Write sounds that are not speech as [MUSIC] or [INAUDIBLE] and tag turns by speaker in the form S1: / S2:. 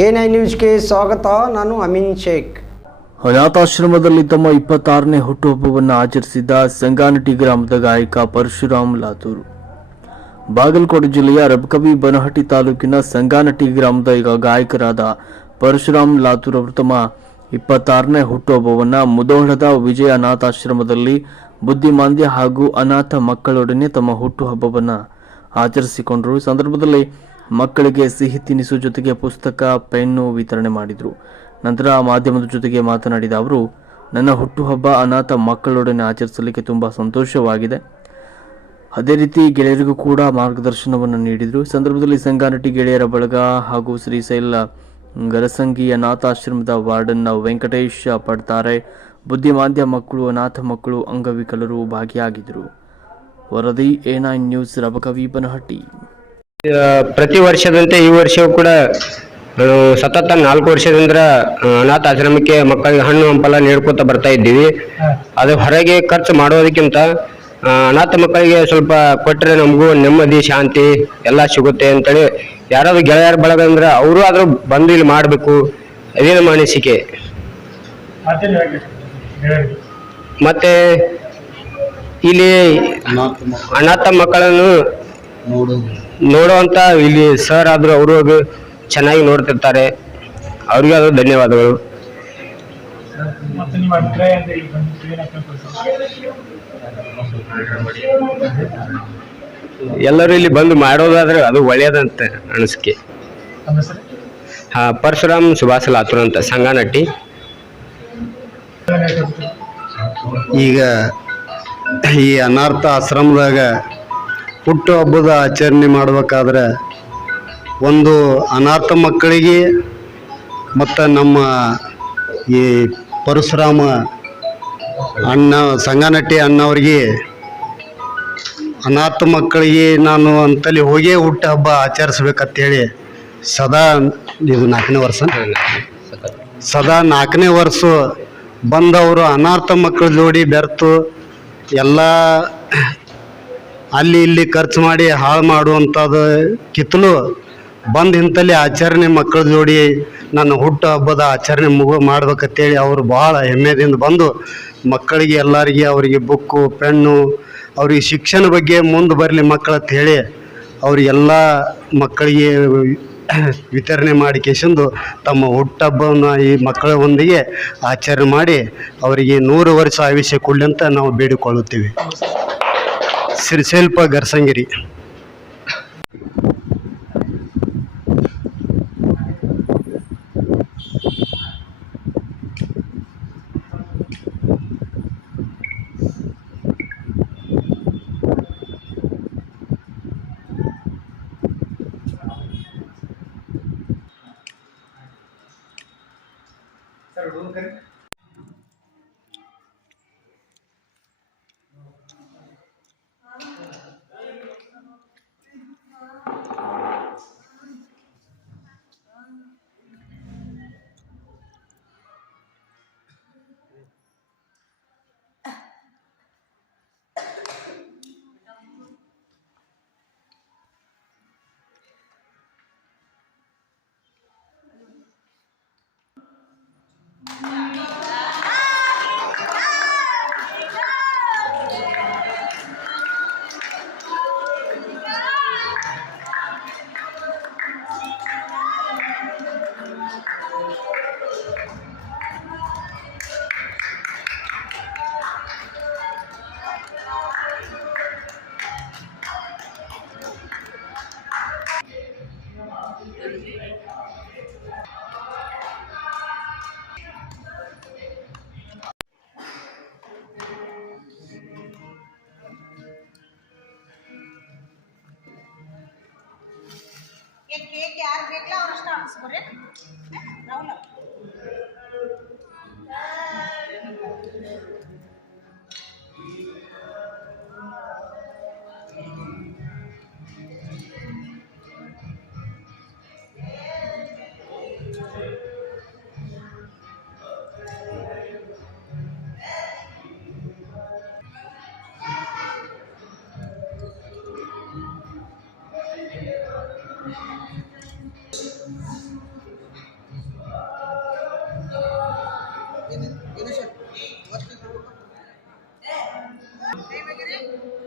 S1: I ನ್ಯೂಸ್ಗೆ ಸ್ವಾಗತ, ನಾನು ಅಮೀನ್ ಶೇಖ್.
S2: ಅನಾಥಾಶ್ರಮದಲ್ಲಿ ತಮ್ಮ ಇಪ್ಪತ್ತಾರನೇ ಹುಟ್ಟುಹಬ್ಬವನ್ನು ಆಚರಿಸಿದ ಸಂಗಾನಟಿ ಗ್ರಾಮದ ಗಾಯಕ ಪರಶುರಾಮ್ ಲಾತೂರು. ಬಾಗಲಕೋಟೆ ಜಿಲ್ಲೆಯ ರಬಕವಿ ಬನಹಟ್ಟಿ ತಾಲೂಕಿನ ಸಂಗಾನಟಿ ಗ್ರಾಮದ ಗಾಯಕರಾದ ಪರಶುರಾಮ್ ಲಾತೂರ್ ಅವರು ತಮ್ಮ ಇಪ್ಪತ್ತಾರನೇ ಹುಟ್ಟುಹಬ್ಬವನ್ನು ಮುದೋಳದ ವಿಜಯ ಅನಾಥಾಶ್ರಮದಲ್ಲಿ ಬುದ್ಧಿಮಾಂದ್ಯ ಹಾಗೂ ಅನಾಥ ಮಕ್ಕಳೊಡನೆ ತಮ್ಮ ಹುಟ್ಟುಹಬ್ಬವನ್ನು ಆಚರಿಸಿಕೊಂಡರು. ಸಂದರ್ಭದಲ್ಲಿ ಮಕ್ಕಳಿಗೆ ಸಿಹಿ ತಿನಿಸು ಜೊತೆಗೆ ಪುಸ್ತಕ, ಪೆನ್ನು ವಿತರಣೆ ಮಾಡಿದರು. ನಂತರ ಮಾಧ್ಯಮದ ಜೊತೆಗೆ ಮಾತನಾಡಿದ ಅವರು, ನನ್ನ ಹುಟ್ಟುಹಬ್ಬ ಅನಾಥ ಮಕ್ಕಳೊಡನೆ ಆಚರಿಸಲಿಕ್ಕೆ ತುಂಬ ಸಂತೋಷವಾಗಿದೆ. ಅದೇ ರೀತಿ ಗೆಳೆಯರಿಗೂ ಕೂಡ ಮಾರ್ಗದರ್ಶನವನ್ನು ನೀಡಿದರು. ಸಂದರ್ಭದಲ್ಲಿ ಸಂಗಾನಟಿ ಗೆಳೆಯರ ಬಳಗ ಹಾಗೂ ಶ್ರೀಶೈಲ ಗರಸಂಗಿ ಅನಾಥಾಶ್ರಮದ ವಾರ್ಡನ್ನ ವೆಂಕಟೇಶ್ ಪಡ್ತಾರೆ. ಬುದ್ಧಿಮಾಂದ್ಯ ಮಕ್ಕಳು, ಅನಾಥ ಮಕ್ಕಳು, ಅಂಗವಿಕಲರು ಭಾಗಿಯಾಗಿದ್ದರು ವರದಿ, ಎ ನ್ಯೂಸ್, ರಬಕವಿ, ಬನಹಟ್ಟಿ.
S3: ಪ್ರತಿ ವರ್ಷದಂತೆ ಈ ವರ್ಷವೂ ಕೂಡ ಸತತ ನಾಲ್ಕು ವರ್ಷದಿಂದ ಅನಾಥ ಆಶ್ರಮಕ್ಕೆ ಮಕ್ಕಳಿಗೆ ಹಣ್ಣು ಹಂಪಲ ನೀಡ್ಕೊತ ಬರ್ತಾ ಇದ್ದೀವಿ. ಅದು ಹೊರಗೆ ಖರ್ಚು ಮಾಡೋದಕ್ಕಿಂತ ಅನಾಥ ಮಕ್ಕಳಿಗೆ ಸ್ವಲ್ಪ ಕೊಟ್ಟರೆ ನಮಗೂ ನೆಮ್ಮದಿ ಶಾಂತಿ ಎಲ್ಲ ಸಿಗುತ್ತೆ ಅಂತೇಳಿ ಯಾರಾದ್ರೂ ಗೆಳೆಯರ ಬಳಗ ಅಂದ್ರೆ ಅವರು ಆದ್ರೂ ಬಂದು ಇಲ್ಲಿ ಮಾಡಬೇಕು. ಅದೇ ನಮ್ಮ ಅನಿಸಿಕೆ. ಮತ್ತೆ ಇಲ್ಲಿ ಅನಾಥ ಮಕ್ಕಳನ್ನು ನೋಡುವಂತ ಇಲ್ಲಿ ಸರ್ ಆದ್ರೂ ಅವರು ಚೆನ್ನಾಗಿ ನೋಡ್ತಿರ್ತಾರೆ. ಅವ್ರಿಗೆ ಅದು ಧನ್ಯವಾದಗಳು. ಎಲ್ಲರೂ ಇಲ್ಲಿ ಬಂದು ಮಾಡೋದಾದ್ರೆ ಅದು ಒಳ್ಳೆಯದಂತೆ ಅನಿಸಿಕೆ. ಹಾ ಪರಶುರಾಮ್ ಸುಭಾಷ ಲಾತೂರ್ ಅಂತ ಸಂಗಾನಟ್ಟಿ.
S4: ಈಗ ಈ ಅನಾರ್ಥ ಆಶ್ರಮದಾಗ ಹುಟ್ಟು ಹಬ್ಬದ ಆಚರಣೆ ಮಾಡಬೇಕಾದ್ರೆ ಒಂದು ಅನಾಥ ಮಕ್ಕಳಿಗೆ ಮತ್ತು ನಮ್ಮ ಈ ಪರಶುರಾಮ ಅಣ್ಣ, ಸಂಗನಟ್ಟಿ ಅಣ್ಣವ್ರಿಗೆ ಅನಾಥ ಮಕ್ಕಳಿಗೆ ನಾನು ಅಂತಲ್ಲಿ ಹೋಗೇ ಹುಟ್ಟು ಹಬ್ಬ ಆಚರಿಸ್ಬೇಕಂತೇಳಿ ಸದಾ ಇದು ನಾಲ್ಕನೇ ವರ್ಷ. ಸದಾ ನಾಲ್ಕನೇ ವರ್ಷ ಬಂದವರು ಅನಾಥ ಮಕ್ಕಳ ಜೋಡಿ ಬೆರೆತು ಎಲ್ಲ ಅಲ್ಲಿ ಇಲ್ಲಿ ಖರ್ಚು ಮಾಡಿ ಹಾಳು ಮಾಡುವಂಥದ್ದು ಕಿತ್ತಲು ಬಂದು ಹಿಂತಲ್ಲಿ ಆಚರಣೆ ಮಕ್ಕಳ ಜೋಡಿ ನನ್ನ ಹುಟ್ಟು ಹಬ್ಬದ ಆಚರಣೆ ಮುಗು ಮಾಡ್ಬೇಕಂತೇಳಿ ಅವರು ಭಾಳ ಹೆಮ್ಮೆದಿಂದ ಬಂದು ಮಕ್ಕಳಿಗೆ ಎಲ್ಲರಿಗೆ ಅವರಿಗೆ ಬುಕ್ಕು, ಪೆನ್ನು, ಅವ್ರಿಗೆ ಶಿಕ್ಷಣ ಬಗ್ಗೆ ಮುಂದೆ ಬರಲಿ ಮಕ್ಕಳು ಅಂತ ಹೇಳಿ ಅವರಿಗೆಲ್ಲ ಮಕ್ಕಳಿಗೆ [CLEARS THROAT] ವಿತರಣೆ ಮಾಡಿ ಕೇಸಂದು ತಮ್ಮ ಹುಟ್ಟಹಬ್ಬವನ್ನು ಈ ಮಕ್ಕಳೊಂದಿಗೆ ಆಚರಣೆ ಮಾಡಿ ಅವರಿಗೆ ನೂರು ವರ್ಷ ಆಯುಷ್ಯ ಕೊಡಲಿ ಅಂತ ನಾವು ಬೇಡಿಕೊಳ್ಳುತ್ತೀವಿ. శ్రీ శిల్ప
S5: గర్సంగిరి ಕೇಕ್ ಯಾರು ಬೇಕಲ್ಲ ಅವ್ರಷ್ಟು ಅನ್ಸ್ಕೊರಿ ರಾಹುಲ್ Thank you.